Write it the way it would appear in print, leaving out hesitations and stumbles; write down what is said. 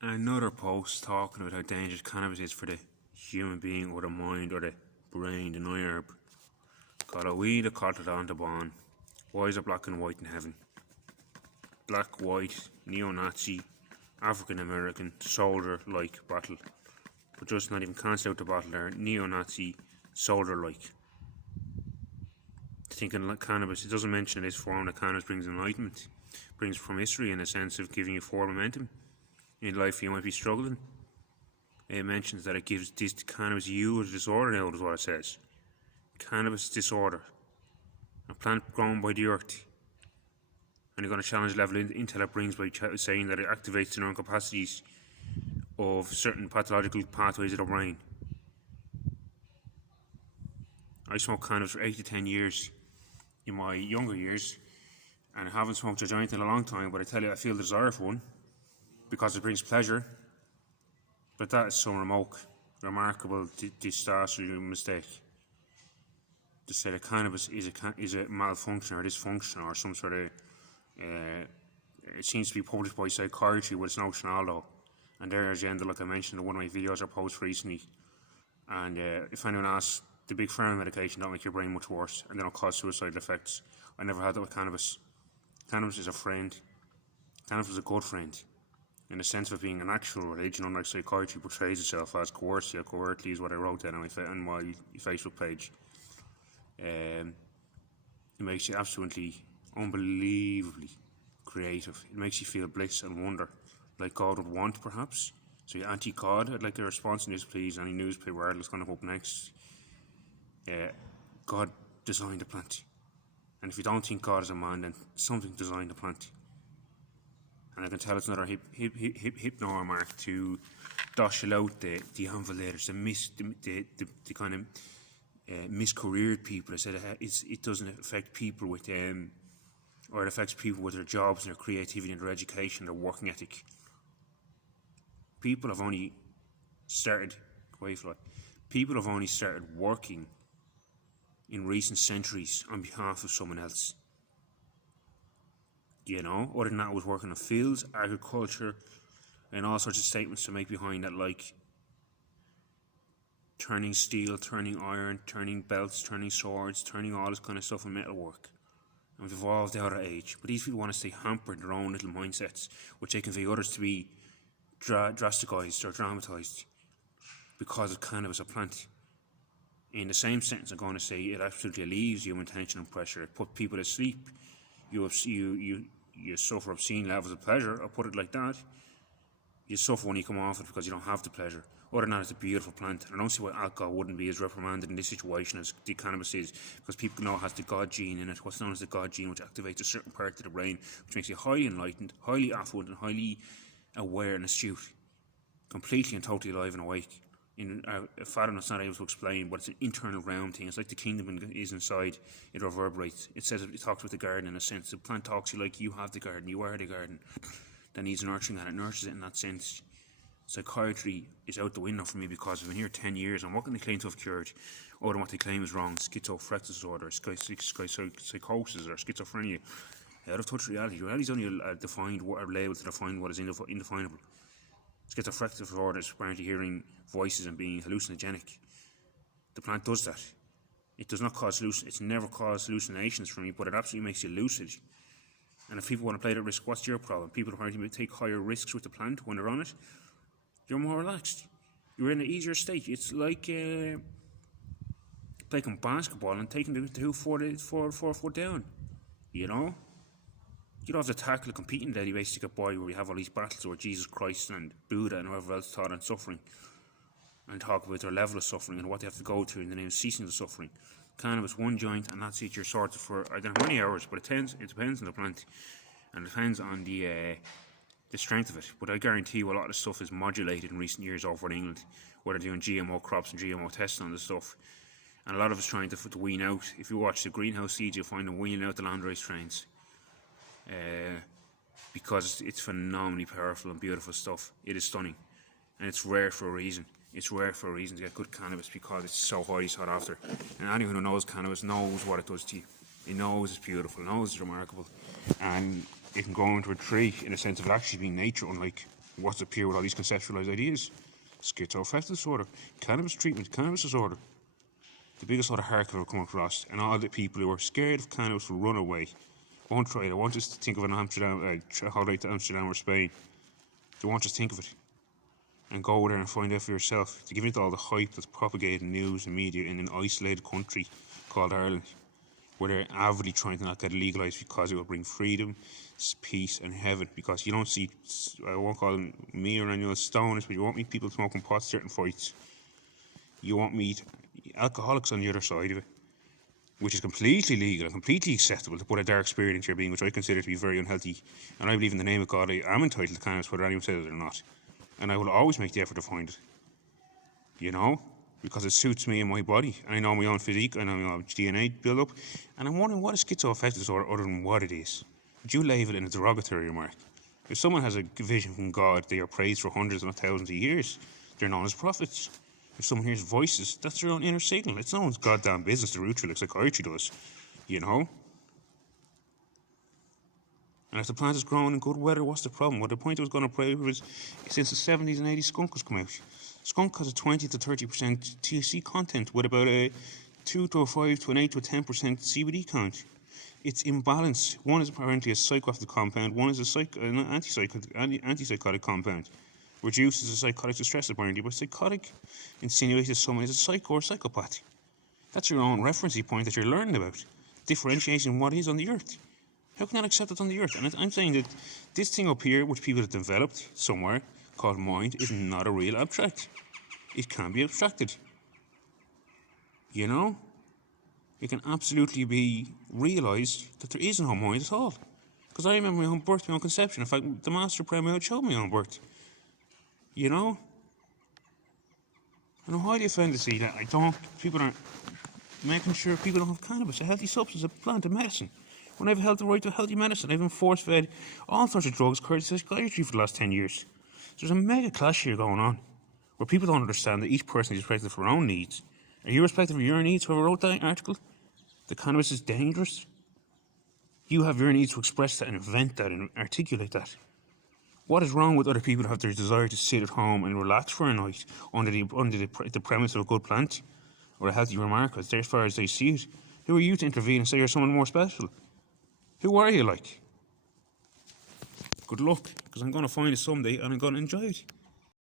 Another post talking about how dangerous cannabis is for the human being or the mind or the brain, the nine herb. Called a weed, a cotton on the bond. Why is it black and white in heaven? Black, white, neo-Nazi, African-American, soldier-like battle. But just not even cancel out the battle there. Neo-Nazi, soldier-like. Thinking like cannabis, it doesn't mention this form that cannabis brings enlightenment. Brings from history in a sense of giving you forward momentum. In life you might be struggling. It mentions that it gives this cannabis you a disorder now is what it says. Cannabis disorder. A plant grown by the earth. And you're going to challenge level intel it brings by saying that it activates the neural capacities of certain pathological pathways of the brain. I smoked cannabis for 8 to 10 years in my younger years, and I haven't smoked a joint in a long time, but I tell you, I feel the desire for one because it brings pleasure. But that is some remarkable disaster mistake. To say that cannabis is a malfunction or dysfunction or some sort of it seems to be published by psychiatry with its notion although, and their agenda, like I mentioned in one of my videos or posts recently. And if anyone asks, the big pharma medication don't make your brain much worse and they don't cause suicidal effects. I never had that with cannabis. Cannabis is a friend. Cannabis is a good friend. In the sense of being an actual religion, unlike psychiatry portrays itself as covertly is what I wrote down on my Facebook page. It makes you absolutely, unbelievably creative. It makes you feel bliss and wonder, like God would want, perhaps. So you're anti-God. I'd like a response on this, please. Any newspaper articles coming up next. God designed the plant. And if you don't think God is a man, then something designed the plant. And I can tell it's another hip mark to doshel out the envelators, the kind of miscareered people. I said it doesn't affect people with or it affects people with their jobs and their creativity and their education, their working ethic. People have only started working in recent centuries on behalf of someone else. You know, other than that, I was working in fields, agriculture, and all sorts of statements to make behind that, like turning steel, turning iron, turning belts, turning swords, turning all this kind of stuff in metalwork. And we've evolved out of age. But these people want to stay hampered in their own little mindsets, which they convey others to be drasticized or dramatized because of cannabis, a plant. In the same sentence, I'm going to say it absolutely relieves human tension and pressure. It puts people to sleep. You suffer obscene levels of pleasure. I'll put it like that. You suffer when you come off it because you don't have the pleasure. Other than that, it's a beautiful plant. And I don't see why alcohol wouldn't be as reprimanded in this situation as the cannabis is, because people know it has the God gene in it, what's known as the God gene, which activates a certain part of the brain, which makes you highly enlightened, highly affluent, and highly aware and astute, completely and totally alive and awake. In a fathom that's not able to explain, but it's an internal realm thing. It's like the kingdom is inside, it reverberates. It says it talks with the garden in a sense. The plant talks to you like you have the garden, you are the garden. That needs nurturing, and it nurtures it in that sense. Psychiatry is out the window for me because I've been here 10 years and what can they claim to have cured other than what they claim is wrong? Schizoaffective disorder, psychosis or schizophrenia. Out of touch reality. Reality is only defined or labeled to define what is indefinable. Schizoaffective disorder is apparently hearing voices and being hallucinogenic. The plant does that. It does not cause it's never caused hallucinations for me, but it absolutely makes you lucid. And if people want to play that risk, what's your problem? People apparently take higher risks with the plant when they're on it. You're more relaxed. You're in an easier state. It's like playing basketball and taking the 4 foot down. You know? You don't have to tackle a competing daily basis to get by where we have all these battles where Jesus Christ and Buddha and whoever else taught on suffering and talk about their level of suffering and what they have to go through in the name of ceasing the suffering. Cannabis, one joint, and that's it. You're sorted for I don't know how many hours, but it depends on the plant and it depends on the strength of it. But I guarantee you a lot of the stuff is modulated in recent years over in England, where they're doing GMO crops and GMO testing on the stuff. And a lot of it's trying to wean out. If you watch the greenhouse seeds, you'll find them weaning out the landrace strains. Because it's phenomenally powerful and beautiful stuff. It is stunning. And it's rare for a reason. It's rare for a reason to get good cannabis because it's so highly sought after. And anyone who knows cannabis knows what it does to you. It knows it's beautiful, it knows it's remarkable. And it can go into a tree in a sense of it actually being nature, unlike What's up here with all these conceptualized ideas? Schizoaffective disorder, cannabis treatment, cannabis disorder. The biggest lot of heart I've ever come across, and all the people who are scared of cannabis will run away. Won't try it. I want us to think of an Amsterdam, holiday to Amsterdam or Spain. They won't just think of it and go there and find out for yourself. To give into all the hype that's propagated in news and media in an isolated country called Ireland, where they're avidly trying to not get it legalised because it will bring freedom, peace and heaven. Because you don't see, I won't call them me or anyone stoners, but you won't meet people smoking pot certain fights. You won't meet alcoholics on the other side of it, which is completely legal and completely acceptable to put a dark spirit into your being, which I consider to be very unhealthy. And I believe in the name of God I am entitled to cannabis, whether anyone says it or not. And I will always make the effort to find it. You know? Because it suits me and my body. And I know my own physique, I know my own DNA build up. And I'm wondering, what is schizoaffective disorder other than what it is? Would you label it in a derogatory remark? If someone has a vision from God, they are praised for hundreds and thousands of years. They're known as prophets. If someone hears voices, that's their own inner signal. It's no one's goddamn business to root through like psychiatry does. You know? And if the plant is growing in good weather, what's the problem? Well, the point I was going to prove is, since the 70s and 80s, skunk has come out. Skunk has a 20 to 30% THC content with about a 2 to a 5 to an 8 to a 10% CBD count. It's imbalanced. One is apparently a psychoactive compound, one is an antipsychotic compound. Reduces a psychotic distress apparently, but psychotic insinuates that someone is a psycho or psychopath. That's your own referencing point that you're learning about. Differentiating what is on the earth. How can I accept it on the earth? And I'm saying that this thing up here, which people have developed somewhere, called mind, is not a real abstract. It can be abstracted. You know? It can absolutely be realised that there is no mind at all. Because I remember my own birth, my own conception. In fact, the master premier showed me my own birth. You know? And I'm highly offended to see that people aren't making sure people don't have cannabis, a healthy substance, a plant, a medicine. When I've held the right to healthy medicine, I've been force-fed all sorts of drugs courtesy of psychiatry for the last 10 years. There's a mega clash here going on, where people don't understand that each person is respected for their own needs. Are you respected for your needs, whoever wrote that article? The cannabis is dangerous? You have your needs to express that and invent that and articulate that. What is wrong with other people who have their desire to sit at home and relax for a night under the premise of a good plant or a healthy remark, as far as they see it? Who are you to intervene and say you're someone more special? Who are you like? Good luck, because I'm going to find it someday and I'm going to enjoy it.